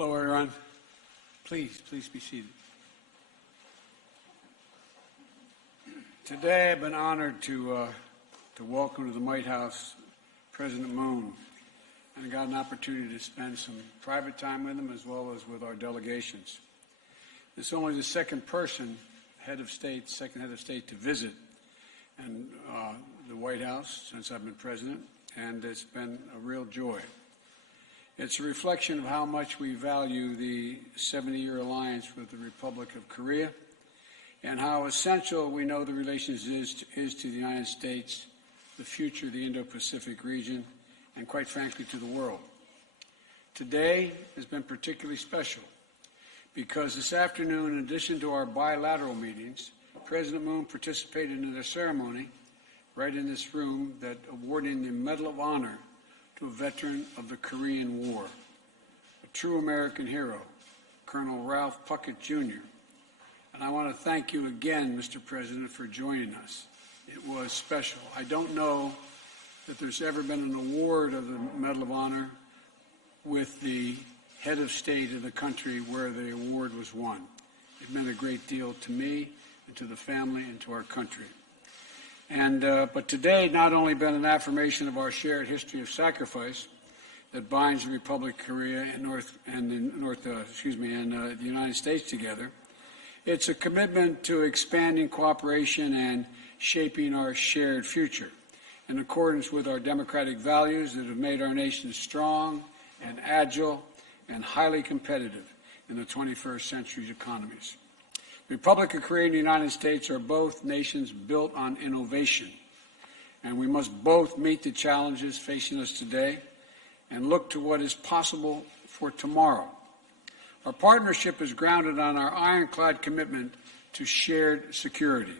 Hello, everyone. Please be seated. Today, I've been honored to welcome to the White House President Moon, and I got an opportunity to spend some private time with him as well as with our delegations. This is only the second head of state to visit and the White House since I've been president, and it's been a real joy. It's a reflection of how much we value the 70-year alliance with the Republic of Korea and how essential we know the relations is to the United States, the future of the Indo-Pacific region, and quite frankly to the world. Today has been particularly special because this afternoon, in addition to our bilateral meetings, President Moon participated in a ceremony right in this room that awarding the Medal of Honor to a veteran of the Korean War, a true American hero, Colonel Ralph Puckett, Jr. And I want to thank you again, Mr. President, for joining us. It was special. I don't know that there's ever been an award of the Medal of Honor with the head of state of the country where the award was won. It meant a great deal to me and to the family and to our country. But today not only been an affirmation of our shared history of sacrifice that binds the Republic of Korea and the United States together, it's a commitment to expanding cooperation and shaping our shared future in accordance with our democratic values that have made our nation strong and agile and highly competitive in the 21st century's economies. The Republic of Korea and the United States are both nations built on innovation, and we must both meet the challenges facing us today and look to what is possible for tomorrow. Our partnership is grounded on our ironclad commitment to shared security.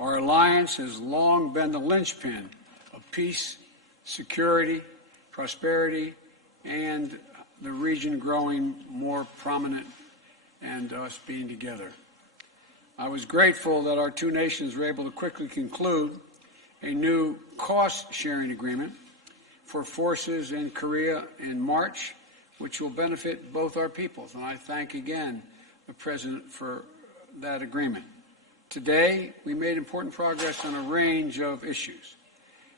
Our alliance has long been the linchpin of peace, security, prosperity, and the region growing more prominent and us being together. I was grateful that our two nations were able to quickly conclude a new cost-sharing agreement for forces in Korea in March, which will benefit both our peoples. And I thank again the President for that agreement. Today, we made important progress on a range of issues.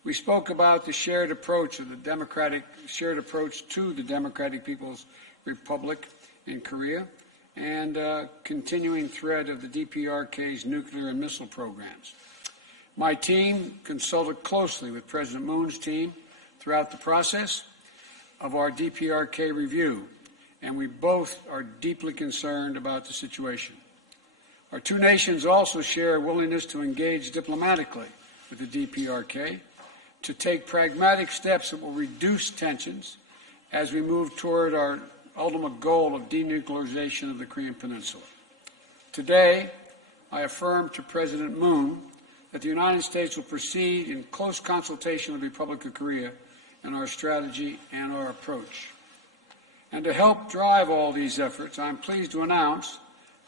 We spoke about the shared approach to the Democratic People's Republic in Korea, and continuing threat of the DPRK's nuclear and missile programs. My team consulted closely with President Moon's team throughout the process of our DPRK review, and we both are deeply concerned about the situation. Our two nations also share a willingness to engage diplomatically with the DPRK to take pragmatic steps that will reduce tensions as we move toward our ultimate goal of denuclearization of the Korean Peninsula. Today, I affirm to President Moon that the United States will proceed in close consultation with the Republic of Korea in our strategy and our approach. And to help drive all these efforts, I'm pleased to announce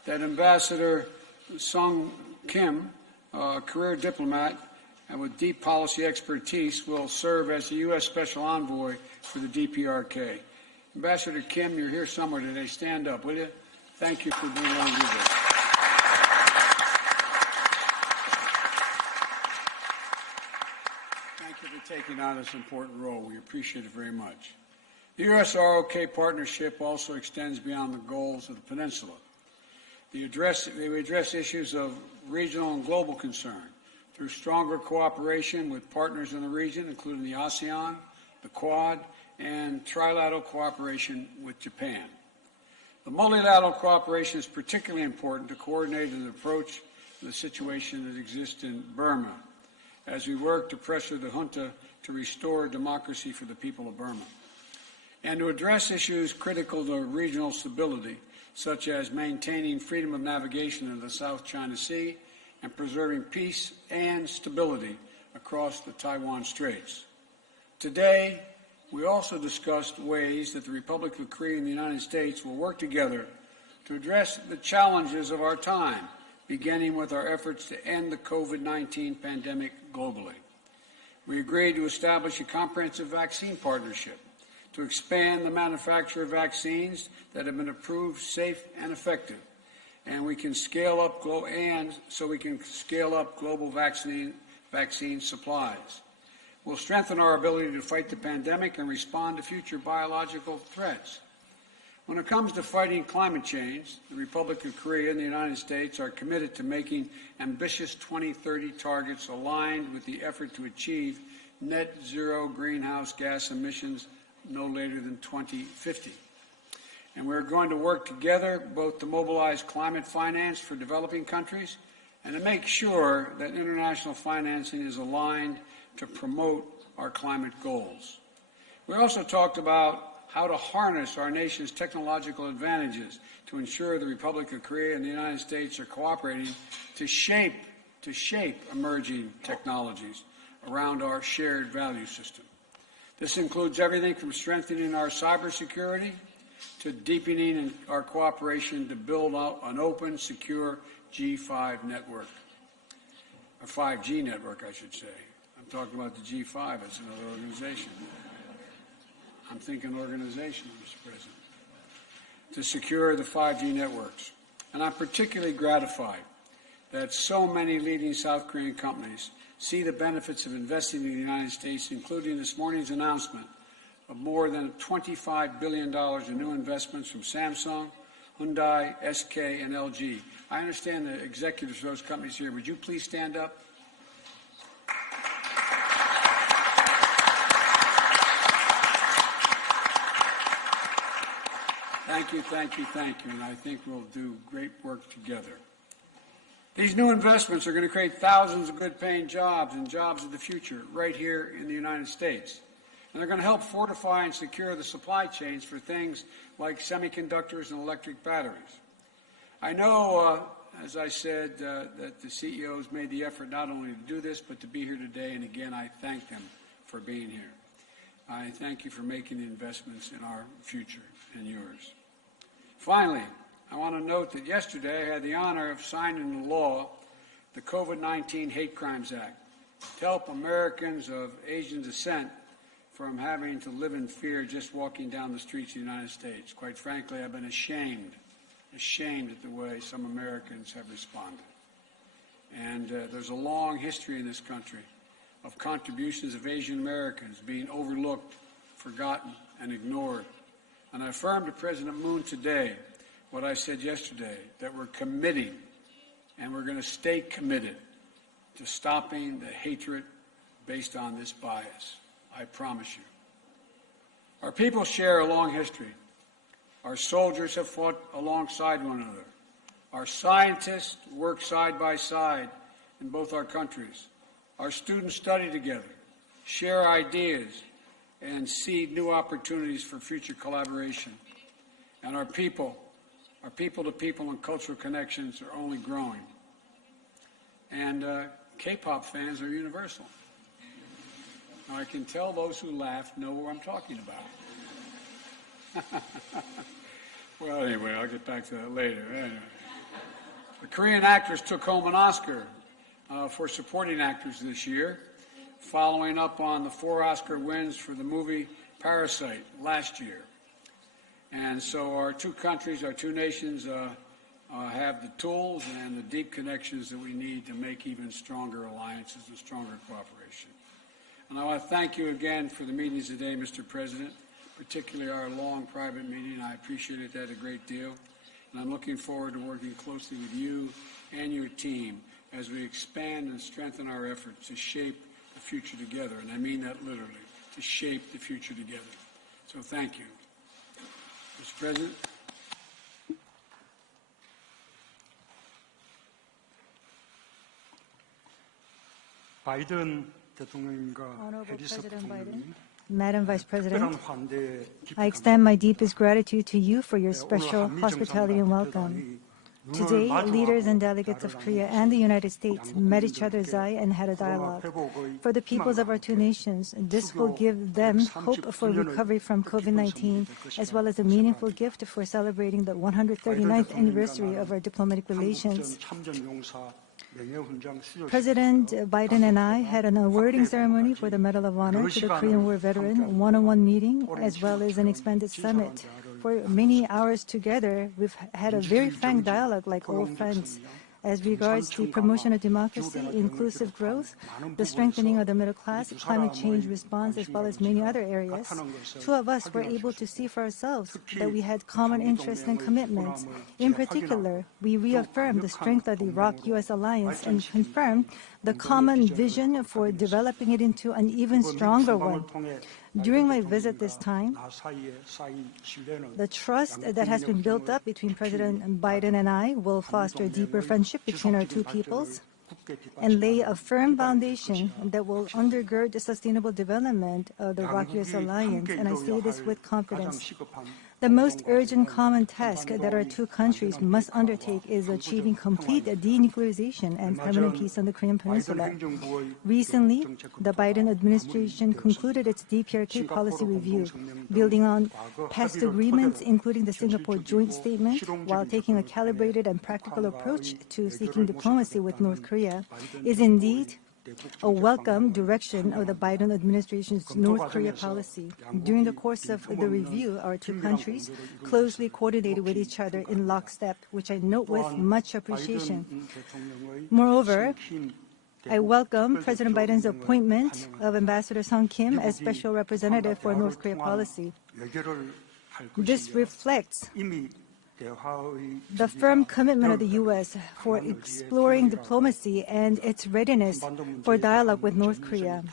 that Ambassador Sung Kim, a career diplomat and with deep policy expertise, will serve as the U.S. Special Envoy for the DPRK. Ambassador Kim, you're here somewhere today. Stand up, will you? Thank you for being willing to do this. Thank you for taking on this important role. We appreciate it very much. The U.S.-ROK partnership also extends beyond the goals of the peninsula. We address issues of regional and global concern through stronger cooperation with partners in the region, including the ASEAN, the Quad, and trilateral cooperation with Japan. The multilateral cooperation is particularly important to coordinate an approach to the situation that exists in Burma as we work to pressure the junta to restore democracy for the people of Burma, and to address issues critical to regional stability, such as maintaining freedom of navigation in the South China Sea and preserving peace and stability across the Taiwan Straits. Today, we also discussed ways that the Republic of Korea and the United States will work together to address the challenges of our time, beginning with our efforts to end the COVID-19 pandemic globally. We agreed to establish a comprehensive vaccine partnership to expand the manufacture of vaccines that have been approved safe and effective, and we can scale up global vaccine supplies. We'll strengthen our ability to fight the pandemic and respond to future biological threats. When it comes to fighting climate change, the Republic of Korea and the United States are committed to making ambitious 2030 targets aligned with the effort to achieve net zero greenhouse gas emissions no later than 2050. And we're going to work together both to mobilize climate finance for developing countries and to make sure that international financing is aligned to promote our climate goals. We also talked about how to harness our nation's technological advantages to ensure the Republic of Korea and the United States are cooperating to shape emerging technologies around our shared value system. This includes everything from strengthening our cybersecurity to deepening our cooperation to build out an open, secure G5 network, or 5G network, I should say. I'm talking about the G5 as another organization. I'm thinking organization, Mr. President, to secure the 5G networks. And I'm particularly gratified that so many leading South Korean companies see the benefits of investing in the United States, including this morning's announcement of more than $25 billion in new investments from Samsung, Hyundai, SK, and LG. I understand the executives of those companies here. Would you please stand up? Thank you, and I think we'll do great work together. These new investments are going to create thousands of good-paying jobs and jobs of the future right here in the United States. And they're going to help fortify and secure the supply chains for things like semiconductors and electric batteries. I know, as I said, that the CEOs made the effort not only to do this, but to be here today, and again, I thank them for being here. I thank you for making the investments in our future and yours. Finally, I want to note that yesterday I had the honor of signing into law the COVID-19 Hate Crimes Act to help Americans of Asian descent from having to live in fear just walking down the streets of the United States. Quite frankly, I've been ashamed at the way some Americans have responded. And there's a long history in this country of contributions of Asian Americans being overlooked, forgotten, and ignored. And I affirm to President Moon today what I said yesterday, that we're committing and we're going to stay committed to stopping the hatred based on this bias. I promise you. Our people share a long history. Our soldiers have fought alongside one another. Our scientists work side by side in both our countries. Our students study together, share ideas, and seed new opportunities for future collaboration. And our people-to-people and cultural connections are only growing. And K-pop fans are universal. Now, I can tell those who laugh know what I'm talking about. Well, anyway, I'll get back to that later. Anyway. The Korean actors took home an Oscar for supporting actors this year, following up on the 4 Oscar wins for the movie Parasite last year. And so our two countries, our two nations have the tools and the deep connections that we need to make even stronger alliances and stronger cooperation. And I want to thank you again for the meetings today, Mr. President, particularly our long private meeting. I appreciated that a great deal. And I'm looking forward to working closely with you and your team as we expand and strengthen our efforts to shape the future together. And I mean that literally, to shape the future together. So thank you. Mr. President. Honorable President Biden, Madam Vice President, I extend my deepest gratitude to you for your special hospitality and welcome. Today, leaders and delegates of Korea and the United States met each other's eye and had a dialogue. For the peoples of our two nations, this will give them hope for recovery from COVID-19, as well as a meaningful gift for celebrating the 139th anniversary of our diplomatic relations. President Biden and I had an awarding ceremony for the Medal of Honor to the Korean War veteran, one-on-one meeting, as well as an expanded summit. For many hours together, we've had a very frank dialogue like old friends. As regards the promotion of democracy, inclusive growth, the strengthening of the middle class, climate change response, as well as many other areas, two of us were able to see for ourselves that we had common interests and commitments. In particular, we reaffirmed the strength of the ROK-US alliance and confirmed the common vision for developing it into an even stronger one. During my visit this time, the trust that has been built up between President Biden and I will foster a deeper friendship between our two peoples and lay a firm foundation that will undergird the sustainable development of the ROK-US alliance, and I say this with confidence. The most urgent common task that our two countries must undertake is achieving complete denuclearization and permanent peace on the Korean Peninsula. Recently, the Biden administration concluded its DPRK policy review, building on past agreements, including the Singapore Joint Statement, while taking a calibrated and practical approach to seeking diplomacy with North Korea, is indeed a welcome direction of the Biden administration's North Korea policy. During the course of the review, our two countries closely coordinated with each other in lockstep, which I note with much appreciation. Moreover, I welcome President Biden's appointment of Ambassador Sung Kim as Special Representative for North Korea policy. This reflects the firm commitment of the U.S. for exploring diplomacy and its readiness for dialogue with North Korea.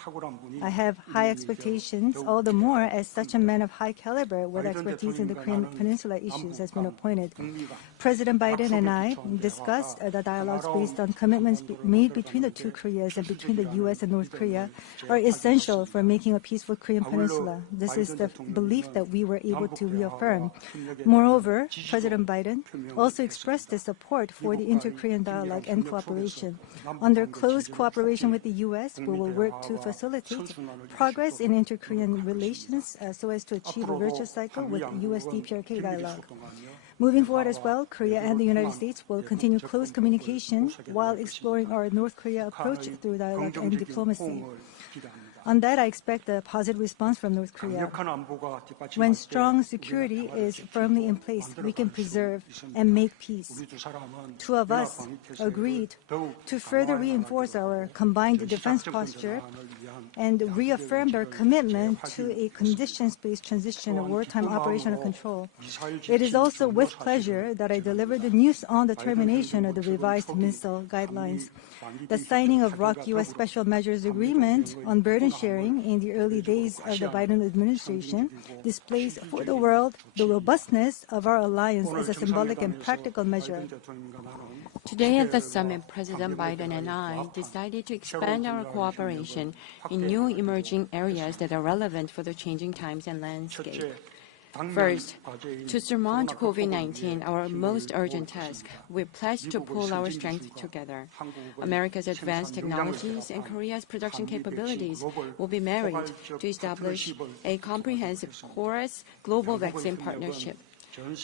I have high expectations, all the more as such a man of high caliber with expertise in the Korean Peninsula issues has been appointed. President Biden and I discussed the dialogues based on commitments made between the two Koreas and between the U.S. and North Korea are essential for making a peaceful Korean Peninsula. This is the belief that we were able to reaffirm. Moreover, President Biden also expressed his support for the inter-Korean dialogue and cooperation. Under close cooperation with the U.S., we will work to facilitate progress in inter-Korean relations so as to achieve a virtuous cycle with U.S. DPRK dialogue. Moving forward as well, Korea and the United States will continue close communication while exploring our North Korea approach through dialogue and diplomacy. On that, I expect a positive response from North Korea. When strong security is firmly in place, we can preserve and make peace. Two of us agreed to further reinforce our combined defense posture and reaffirmed our commitment to a conditions-based transition of wartime operational control. It is also with pleasure that I deliver the news on the termination of the revised missile guidelines. The signing of ROK-US Special Measures Agreement on burden sharing in the early days of the Biden administration displays for the world the robustness of our alliance as a symbolic and practical measure. Today at the summit, President Biden and I decided to expand our cooperation in new emerging areas that are relevant for the changing times and landscape. First, to surmount COVID-19, our most urgent task, we pledge to pull our strength together. America's advanced technologies and Korea's production capabilities will be married to establish a comprehensive porous global vaccine partnership.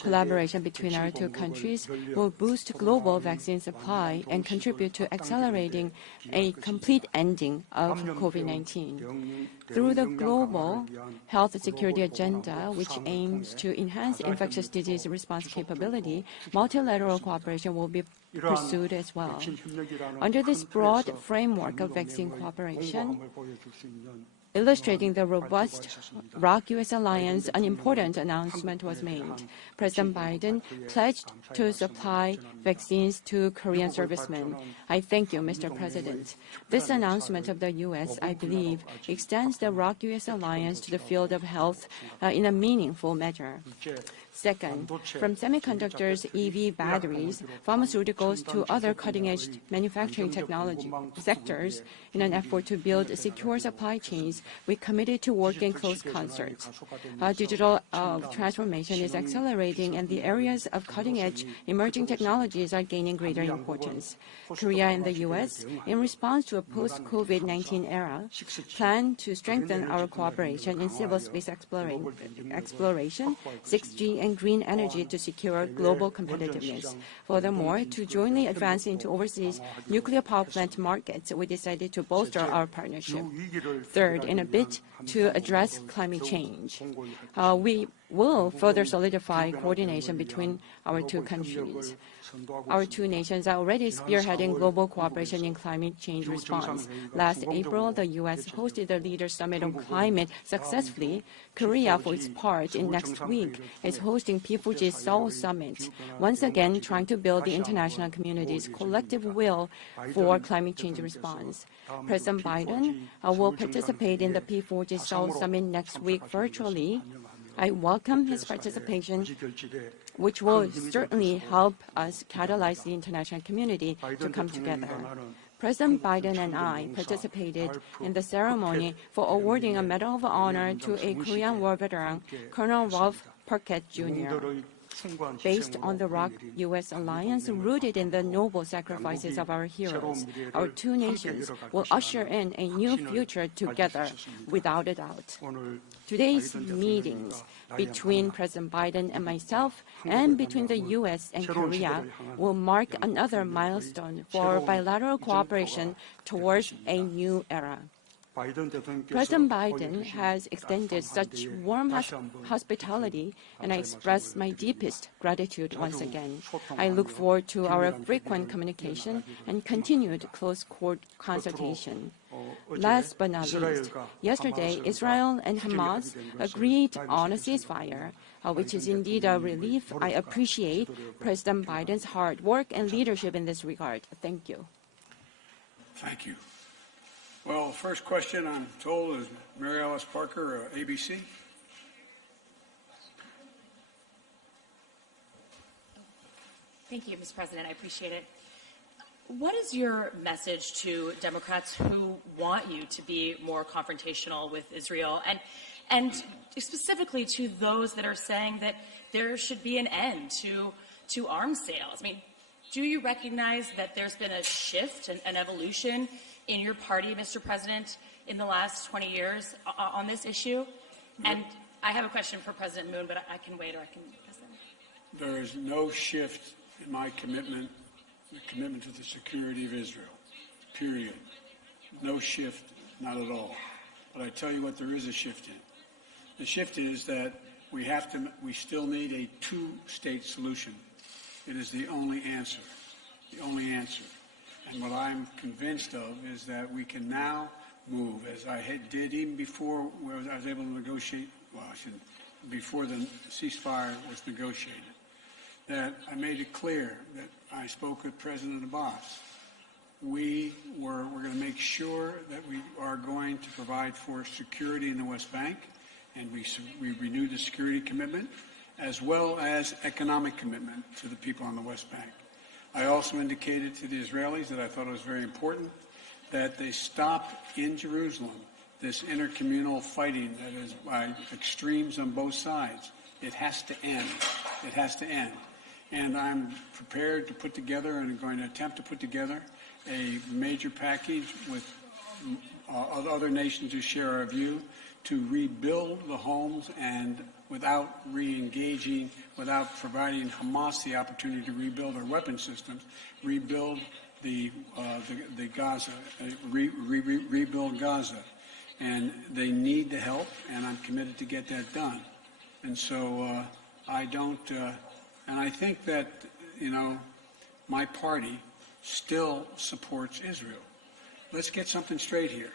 Collaboration between our two countries will boost global vaccine supply and contribute to accelerating a complete ending of COVID-19. Through the global health security agenda, which aims to enhance infectious disease response capability, multilateral cooperation will be pursued as well. Under this broad framework of vaccine cooperation, illustrating the robust ROK-US alliance, an important announcement was made. President Biden pledged to supply vaccines to Korean servicemen. I thank you, Mr. President. This announcement of the U.S., I believe, extends the ROK-US alliance to the field of health in a meaningful measure. Second, from semiconductors, EV batteries, pharmaceuticals to other cutting-edge manufacturing technology sectors, in an effort to build secure supply chains, we committed to work in close concert. Digital transformation is accelerating, and the areas of cutting-edge emerging technologies are gaining greater importance. Korea and the U.S., in response to a post-COVID-19 era, plan to strengthen our cooperation in civil space exploration, 6G and green energy to secure global competitiveness. Furthermore, to jointly advance into overseas nuclear power plant markets, we decided to bolster our partnership. Third, in a bid to address climate change, we will further solidify coordination between our two countries. Our two nations are already spearheading global cooperation in climate change response. Last April, the U.S. hosted the Leaders' Summit on Climate successfully. Korea, for its part, in next week, is hosting P4G's Seoul Summit, once again trying to build the international community's collective will for climate change response. President Biden will participate in the P4G Seoul Summit next week virtually. I welcome his participation, which will certainly help us catalyze the international community to come together. President Biden and I participated in the ceremony for awarding a Medal of Honor to a Korean War veteran, Colonel Ralph Perkett Jr. Based on the ROK-U.S. alliance rooted in the noble sacrifices of our heroes, our two nations will usher in a new future together, without a doubt. Today's meetings between President Biden and myself and between the U.S. and Korea will mark another milestone for bilateral cooperation towards a new era. President Biden has extended such warm hospitality, and I express my deepest gratitude once again. I look forward to our frequent communication and continued close consultation. Last but not least, yesterday, Israel and Hamas agreed on a ceasefire, which is indeed a relief. I appreciate President Biden's hard work and leadership in this regard. Thank you. Thank you. Well, the first question, I'm told, is Mary Alice Parker, ABC. Thank you, Mr. President. I appreciate it. What is your message to Democrats who want you to be more confrontational with Israel, and specifically to those that are saying that there should be an end to arms sales? I mean, do you recognize that there's been a shift, an evolution in your party, Mr. President, in the last 20 years on this issue? And I have a question for President Moon, but I can wait, or I can listen. There is no shift in my commitment, the commitment to the security of Israel, period. No shift, not at all. But I tell you what there is a shift in. The shift is that we still need a two-state solution. It is the only answer, And what I'm convinced of is that we can now move, as I did even before where I was able to negotiate, before the ceasefire was negotiated, that I made it clear that I spoke with President Abbas. We're going to make sure that we are going to provide for security in the West Bank, and we renewed the security commitment, as well as economic commitment to the people on the West Bank. I also indicated to the Israelis that I thought it was very important that they stop in Jerusalem this intercommunal fighting that is by extremes on both sides. It has to end. It has to end. And I'm prepared to put together, and I'm going to attempt to put together, a major package with other nations who share our view to rebuild the homes and without re-engaging, without providing Hamas the opportunity to rebuild their weapon systems, rebuild the Gaza, rebuild Gaza. And they need the help, and I'm committed to get that done. And so I don't, and I think that, my party still supports Israel. Let's get something straight here.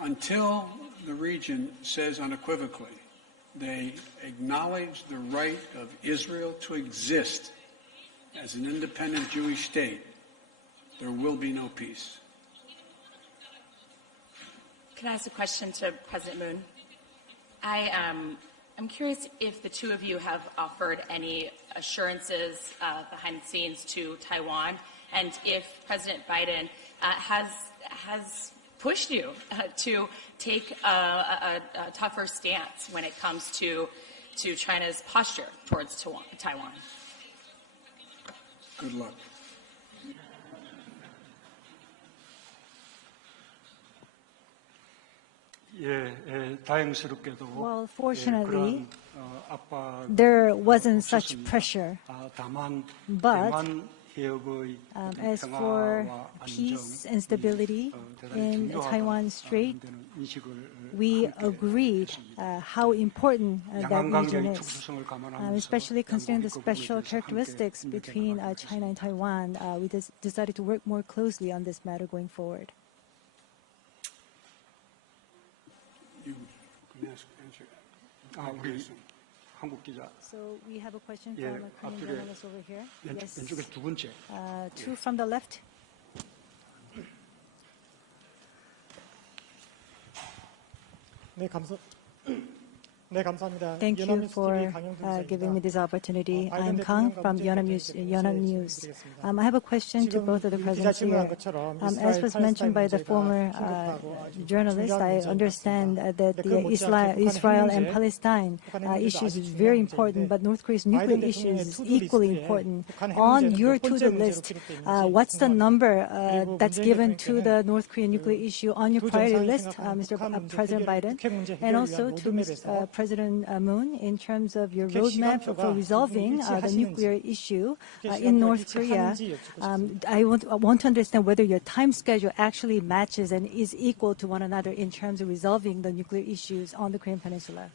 Until the region says unequivocally they acknowledge the right of Israel to exist as an independent Jewish state, there will be no peace. Can I ask a question to President Moon? I'm curious if the two of you have offered any assurances behind the scenes to Taiwan, and if President Biden has pushed you to take a tougher stance when it comes to China's posture towards Taiwan. Good luck. Well, fortunately, there wasn't such pressure. But as for peace and stability in Taiwan Strait, we agreed how important that region is, especially considering the special characteristics between China and Taiwan. We decided to work more closely on this matter going forward. You can answer that. So we have a question from a Korean journalist over here. Yes. Two from the left. Thank you for giving me this opportunity. I'm Kang from Yeonam News. I have a question to both of the presidents here. As was mentioned by the former journalist, I understand that the Israel and Palestine issues is very important, but North Korea's nuclear issues is equally important. On your to-do list, what's the number that's given to the North Korean nuclear issue on your priority list, Mr. President Biden, and also to President Moon, in terms of your roadmap for resolving the nuclear issue in North Korea? I want to understand whether your time schedule actually matches and is equal to one another in terms of resolving the nuclear issues on the Korean Peninsula.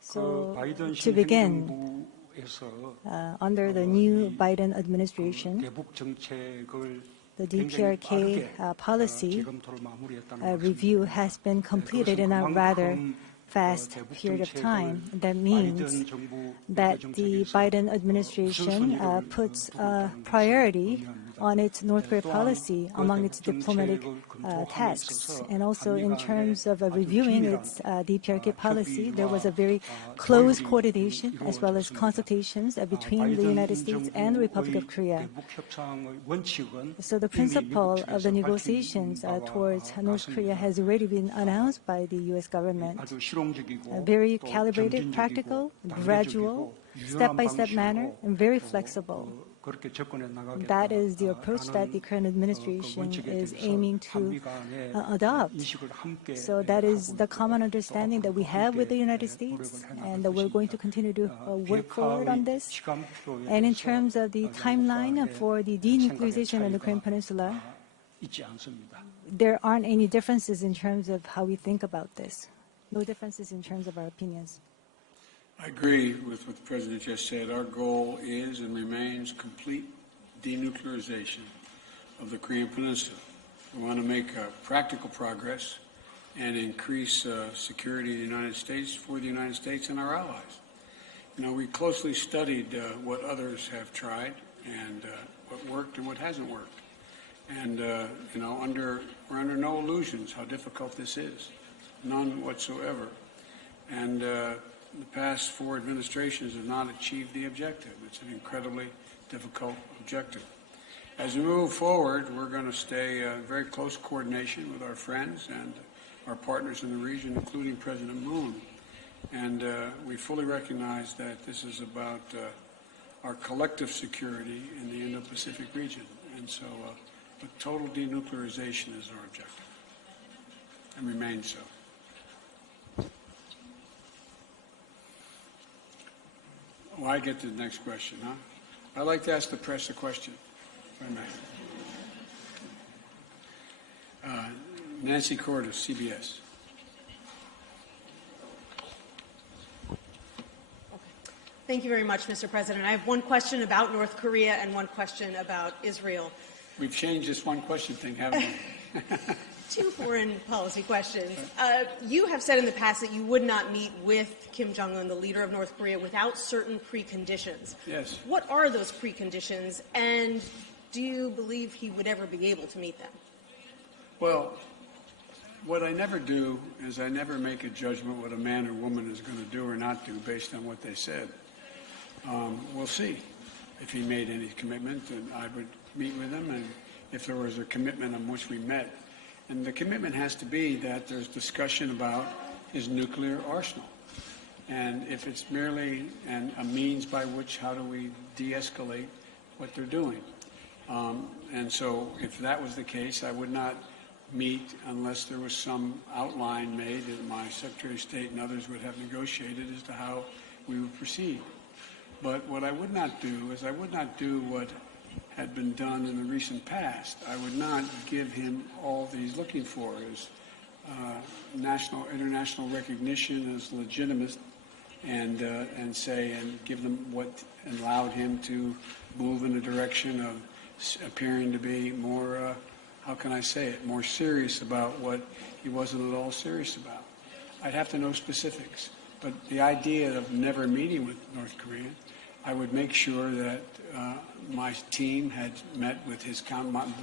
So, to begin, under the new Biden administration, the DPRK policy review has been completed in a rather fast period of time. That means that the Biden administration puts a priority on its North Korea policy among its diplomatic tasks. And also in terms of reviewing its DPRK policy, there was a very close coordination as well as consultations between the United States and the Republic of Korea. So the principle of the negotiations towards North Korea has already been announced by the U.S. government. A very calibrated, practical, gradual, step-by-step manner, and very flexible. That is the approach that the current administration is aiming to adopt. So that is the common understanding that we have with the United States, and that we're going to continue to work forward on this. And in terms of the timeline for the denuclearization of the Korean Peninsula, there aren't any differences in terms of how we think about this. No differences in terms of our opinions. I agree with what the President just said. Our goal is and remains complete denuclearization of the Korean Peninsula. We want to make practical progress and increase security in the United States for the United States and our allies. You know, we closely studied what others have tried and what worked and what hasn't worked. And, you know, we're under no illusions how difficult this is, none whatsoever. And the past 4 administrations have not achieved the objective. It's an incredibly difficult objective. As we move forward, we're going to stay in very close coordination with our friends and our partners in the region, including President Moon. And we fully recognize that this is about our collective security in the Indo-Pacific region. And so the total denuclearization is our objective and remains so. Well, I get to the next question, huh? I'd like to ask the press a question, if I may. Nancy Cordes, CBS. Thank you very much, Mr. President. I have one question about North Korea and one question about Israel. We've changed this one question thing, haven't we? 2 foreign policy questions. You have said in the past that you would not meet with Kim Jong-un, the leader of North Korea, without certain preconditions. Yes. What are those preconditions, and do you believe he would ever be able to meet them? Well, what I never do is I never make a judgment what a man or woman is going to do or not do based on what they said. We'll see if he made any commitment, and I would meet with him, and if there was a commitment on which we met. And the commitment has to be that there's discussion about his nuclear arsenal. And if it's merely a means by which, how do we de-escalate what they're doing? And so if that was the case, I would not meet unless there was some outline made that my Secretary of State and others would have negotiated as to how we would proceed. But what I would not do is I would not do what had been done in the recent past. I would not give him all that he's looking for, as national, international recognition as legitimate, and give them what allowed him to move in the direction of appearing to be more, how can I say it, more serious about what he wasn't at all serious about. I'd have to know specifics, but the idea of never meeting with North Korea, I would make sure that my team had met with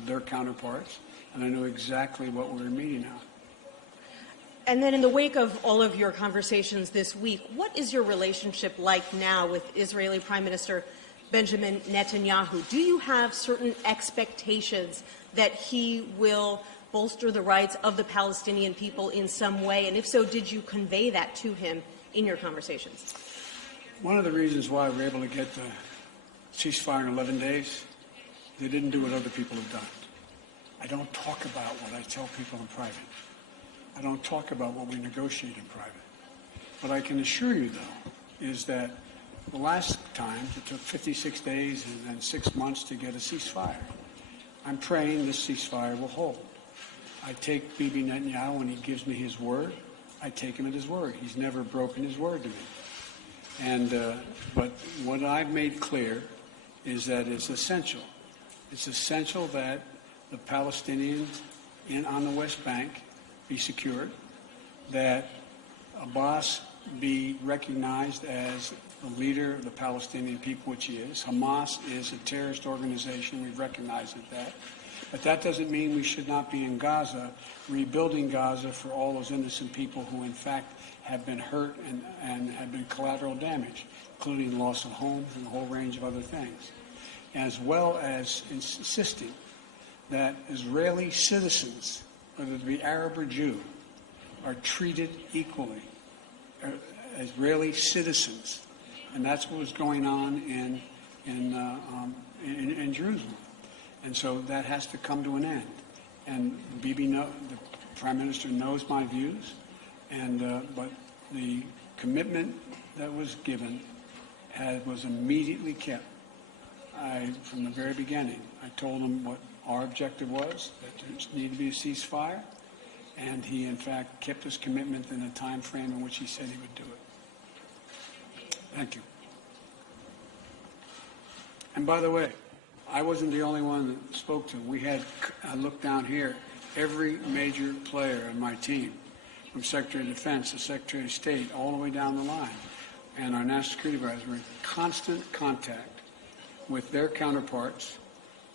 their counterparts, and I knew exactly what we were meeting on. And then in the wake of all of your conversations this week, what is your relationship like now with Israeli Prime Minister Benjamin Netanyahu? Do you have certain expectations that he will bolster the rights of the Palestinian people in some way? And if so, did you convey that to him in your conversations? One of the reasons why we were able to get the ceasefire in 11 days, they didn't do what other people have done. I don't talk about what I tell people in private. I don't talk about what we negotiate in private. What I can assure you, though, is that the last time it took 56 days and then 6 months to get a ceasefire. I'm praying this ceasefire will hold. I take Bibi Netanyahu when he gives me his word. I take him at his word. He's never broken his word to me. And but what I've made clear is that it's essential. It's essential that the Palestinians on the West Bank be secured, that Abbas be recognized as the leader of the Palestinian people, which he is. Hamas is a terrorist organization. We recognize that. But that doesn't mean we should not be in Gaza, rebuilding Gaza for all those innocent people who, in fact, have been hurt and have been collateral damage, including loss of homes and a whole range of other things, as well as insisting that Israeli citizens, whether it be Arab or Jew, are treated equally. Israeli citizens, and that's what was going on in Jerusalem, and so that has to come to an end. And Bibi, the Prime Minister, knows my views, and but the commitment that was given was immediately kept. From the very beginning, I told him what our objective was, that there needed to be a ceasefire, and he, in fact, kept his commitment in the time frame in which he said he would do it. Thank you. And by the way, I wasn't the only one that spoke to him. I looked down here, every major player on my team, from Secretary of Defense to Secretary of State, all the way down the line, and our National Security Advisor were in constant contact with their counterparts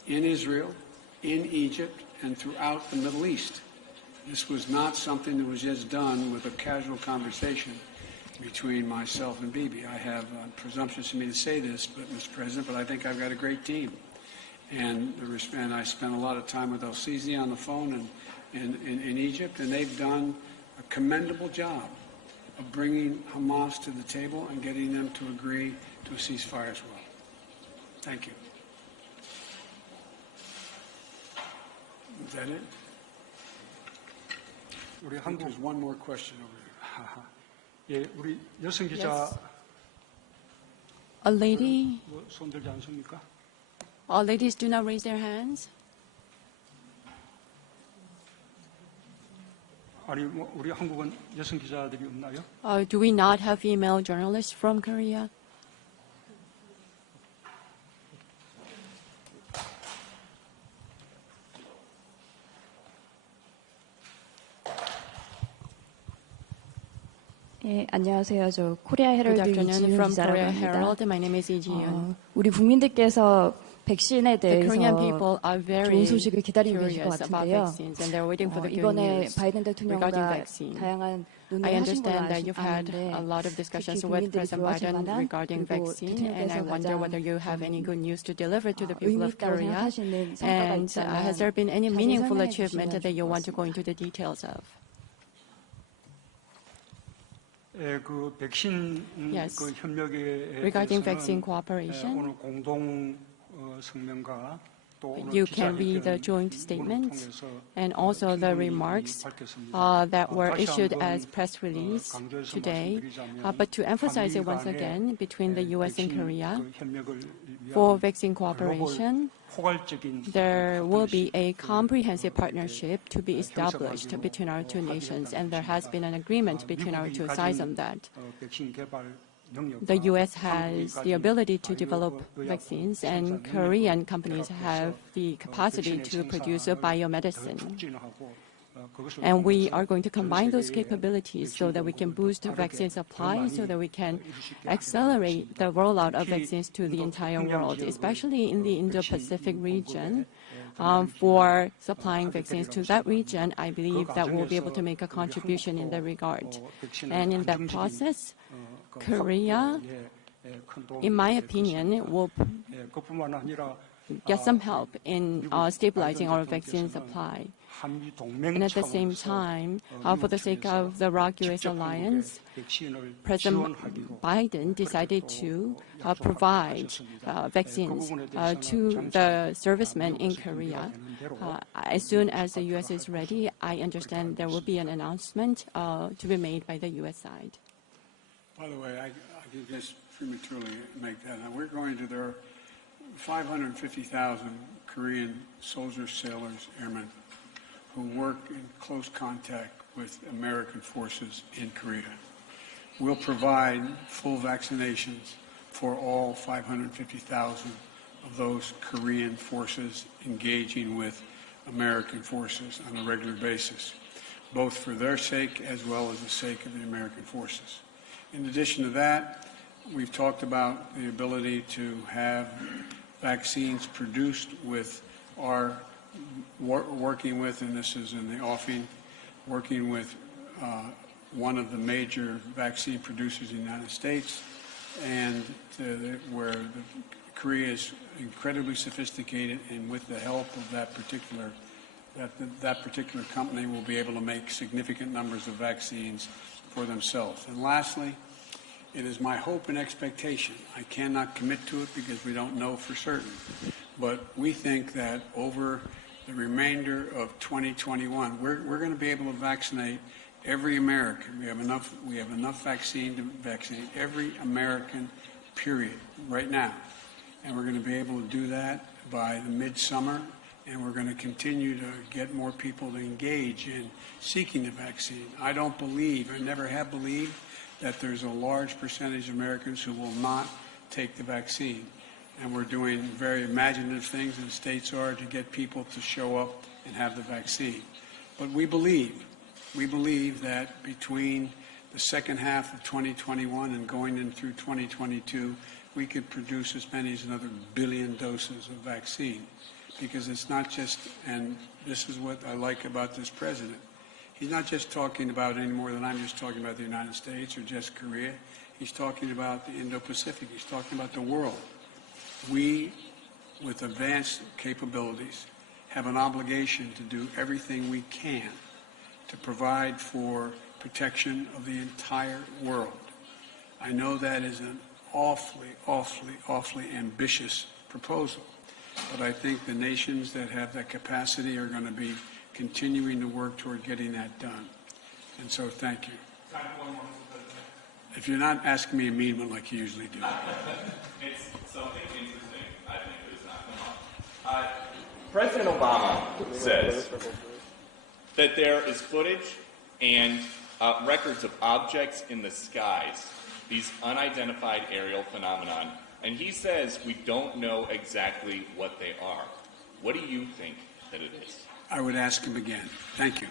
in Israel, in Egypt, and throughout the Middle East. This was not something that was just done with a casual conversation between myself and Bibi. I have presumptuous of me to say this, but Mr. President, but I think I've got a great team. And I spent a lot of time with El-Sisi on the phone in Egypt, and they've done a commendable job of bringing Hamas to the table and getting them to agree to a ceasefire as well. Thank you. Is that it? 우리 I think 한국 there's one more question over there. 예, 우리 여성 기자 Yes. A lady. 손 들지 않습니까? All ladies do not raise their hands. 아니 뭐 우리 한국은 여성 기자들이 없나요? Do we not have female journalists from Korea? 예, 안녕하세요. 저 코리아 Good 헤럴드 afternoon 이지윤 from 기자라고 Korea 합니다. Herald. My name is Lee Ji-yoon. 우리 국민들께서 백신에 The Korean 대해서 people are very 좋은 소식을 기다리고 계실 것 curious about 같은데요. vaccines, and they're waiting for the good 이번에 news 바이든 regarding 대통령과 vaccine. 다양한 I 논의를 하신 걸로 understand that you've had 아는데 a lot of discussions 특히 with 국민들이 President 좋아하실 Biden 만한 regarding 그리고 vaccine, and I 대통령께서 wonder 가장 whether you have any good news to deliver to the people 의미 of 있다고 Korea. 생각하시는 성과가 And 있다면 has there been any 자세히 meaningful 설명해 achievement 주시면 that you 좋을 것 want to go 같습니다. into the details of? 예, 그 백신 Yes. 그 협력에 Regarding 대해서는 vaccine cooperation, 오늘 공동 성명과 You can read the joint statement and also the remarks that were issued as press release today. But to emphasize it once again, between the U.S. and Korea, for vaccine cooperation, there will be a comprehensive partnership to be established between our two nations, and there has been an agreement between our two sides on that. The U.S. has the ability to develop vaccines, and Korean companies have the capacity to produce a biomedicine. And we are going to combine those capabilities so that we can boost vaccine supply, so that we can accelerate the rollout of vaccines to the entire world, especially in the Indo-Pacific region. For supplying vaccines to that region, I believe that we'll be able to make a contribution in that regard. And in that process, Korea, in my opinion, will get some help in stabilizing our vaccine supply. And at the same time, for the sake of the ROK-US alliance, President Biden decided to provide vaccines to the servicemen in Korea. As soon as the U.S. is ready, I understand there will be an announcement to be made by the U.S. side. By the way, I can just prematurely make that. Now, there are 550,000 Korean soldiers, sailors, airmen who work in close contact with American forces in Korea. We'll provide full vaccinations for all 550,000 of those Korean forces engaging with American forces on a regular basis, both for their sake as well as the sake of the American forces. In addition to that, we've talked about the ability to have vaccines produced with our working with, and this is in the offing, working with one of the major vaccine producers in the United States, and where Korea is incredibly sophisticated, and with the help of that particular company will be able to make significant numbers of vaccines for themselves. And lastly, it is my hope and expectation, I cannot commit to it because we don't know for certain, but we think that over the remainder of 2021, we're going to be able to vaccinate every American. We have enough vaccine to vaccinate every American, period, right now. And we're going to be able to do that by the midsummer, and we're going to continue to get more people to engage in seeking the vaccine. I don't believe, I never have believed, that there's a large percentage of Americans who will not take the vaccine. And we're doing very imaginative things, and states are, to get people to show up and have the vaccine. But we believe that between the second half of 2021 and going in through 2022, we could produce as many as another 1 billion doses of vaccine. Because it's not just, and this is what I like about this president, he's not just talking about any more than I'm just talking about the United States or just Korea. He's talking about the Indo-Pacific. He's talking about the world. We, with advanced capabilities, have an obligation to do everything we can to provide for protection of the entire world. I know that is an awfully ambitious proposal, but I think the nations that have that capacity are going to be continuing to work toward getting that done. And so thank you. If you're not asking me a mean one like you usually do. It's something interesting, I think, that has not come up. President Obama says that there is footage and records of objects in the skies, these unidentified aerial phenomenon, and he says we don't know exactly what they are. What do you think that it is? I would ask him again. Thank you.